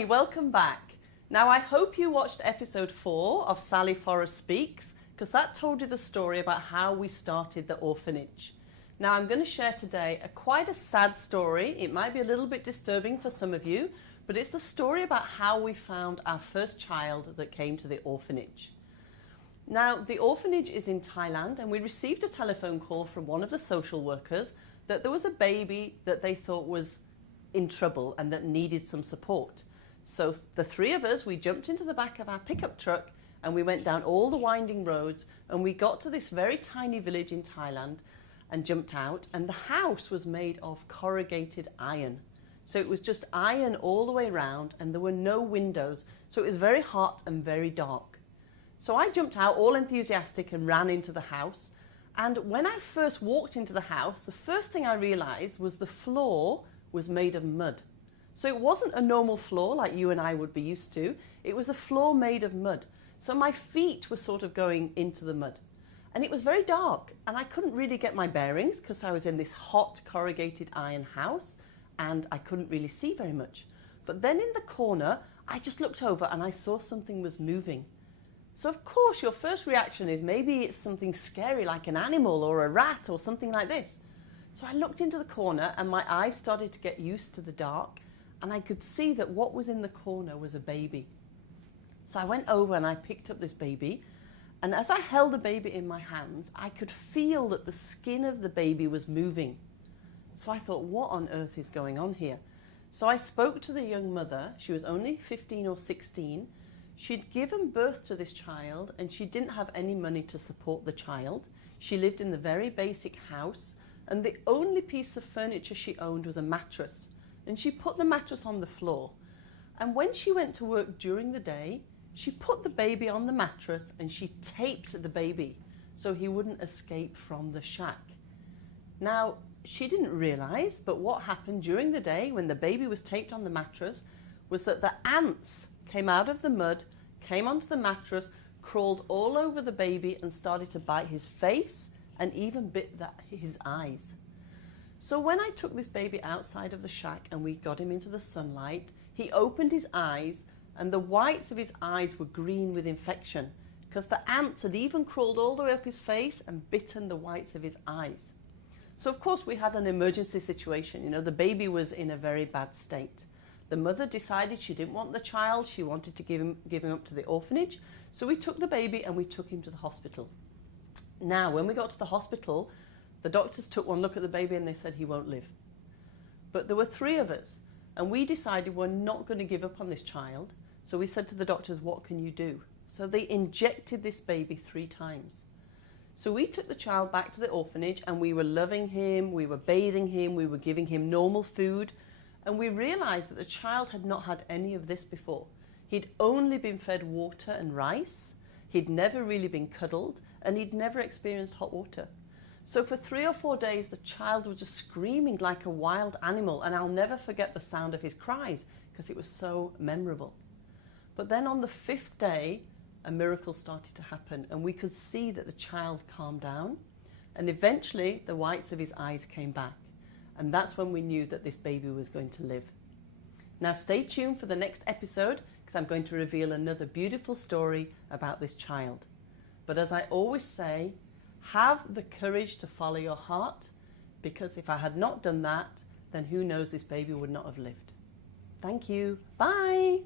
Hi, welcome back. Now I hope you watched episode 4 of Sally Forrest Speaks, because that told you the story about how we started the orphanage. Now I'm going to share today quite a sad story. It might be a little bit disturbing for some of you, but it's the story about how we found our first child that came to the orphanage. Now the orphanage is in Thailand, and we received a telephone call from one of the social workers that there was a baby that they thought was in trouble and that needed some support. So the three of us, we jumped into the back of our pickup truck and we went down all the winding roads, and we got to this very tiny village in Thailand and jumped out, and the house was made of corrugated iron. So it was just iron all the way around, and there were no windows, so it was very hot and very dark. So I jumped out all enthusiastic and ran into the house, and when I first walked into the house, the first thing I realized was the floor was made of mud. So it wasn't a normal floor like you and I would be used to. It was a floor made of mud. So my feet were sort of going into the mud. And it was very dark, and I couldn't really get my bearings because I was in this hot corrugated iron house and I couldn't really see very much. But then in the corner, I just looked over and I saw something was moving. So of course your first reaction is maybe it's something scary like an animal or a rat or something like this. So I looked into the corner and my eyes started to get used to the dark, and I could see that what was in the corner was a baby. So I went over and I picked up this baby, and as I held the baby in my hands, I could feel that the skin of the baby was moving. So I thought, what on earth is going on here? So I spoke to the young mother. She was only 15 or 16. She'd given birth to this child and she didn't have any money to support the child. She lived in the very basic house, and the only piece of furniture she owned was a mattress. And she put the mattress on the floor. And when she went to work during the day, she put the baby on the mattress and she taped the baby so he wouldn't escape from the shack. Now, she didn't realize, but what happened during the day when the baby was taped on the mattress was that the ants came out of the mud, came onto the mattress, crawled all over the baby and started to bite his face and even bit his eyes. So when I took this baby outside of the shack and we got him into the sunlight, he opened his eyes, and the whites of his eyes were green with infection because the ants had even crawled all the way up his face and bitten the whites of his eyes. So of course we had an emergency situation. You know, the baby was in a very bad state. The mother decided she didn't want the child. She wanted to give him up to the orphanage. So we took the baby and we took him to the hospital. Now, when we got to the hospital, the doctors took one look at the baby and they said he won't live. But there were three of us, and we decided we're not going to give up on this child. So we said to the doctors, what can you do? So they injected this baby 3 times. So we took the child back to the orphanage, and we were loving him, we were bathing him, we were giving him normal food, and we realized that the child had not had any of this before. He'd only been fed water and rice, he'd never really been cuddled, and he'd never experienced hot water. So for 3 or 4 days, the child was just screaming like a wild animal, and I'll never forget the sound of his cries because it was so memorable. But then on the 5th day, a miracle started to happen, and we could see that the child calmed down, and eventually the whites of his eyes came back, and that's when we knew that this baby was going to live. Now stay tuned for the next episode, because I'm going to reveal another beautiful story about this child. But as I always say, have the courage to follow your heart, because if I had not done that, then who knows, this baby would not have lived. Thank you. Bye.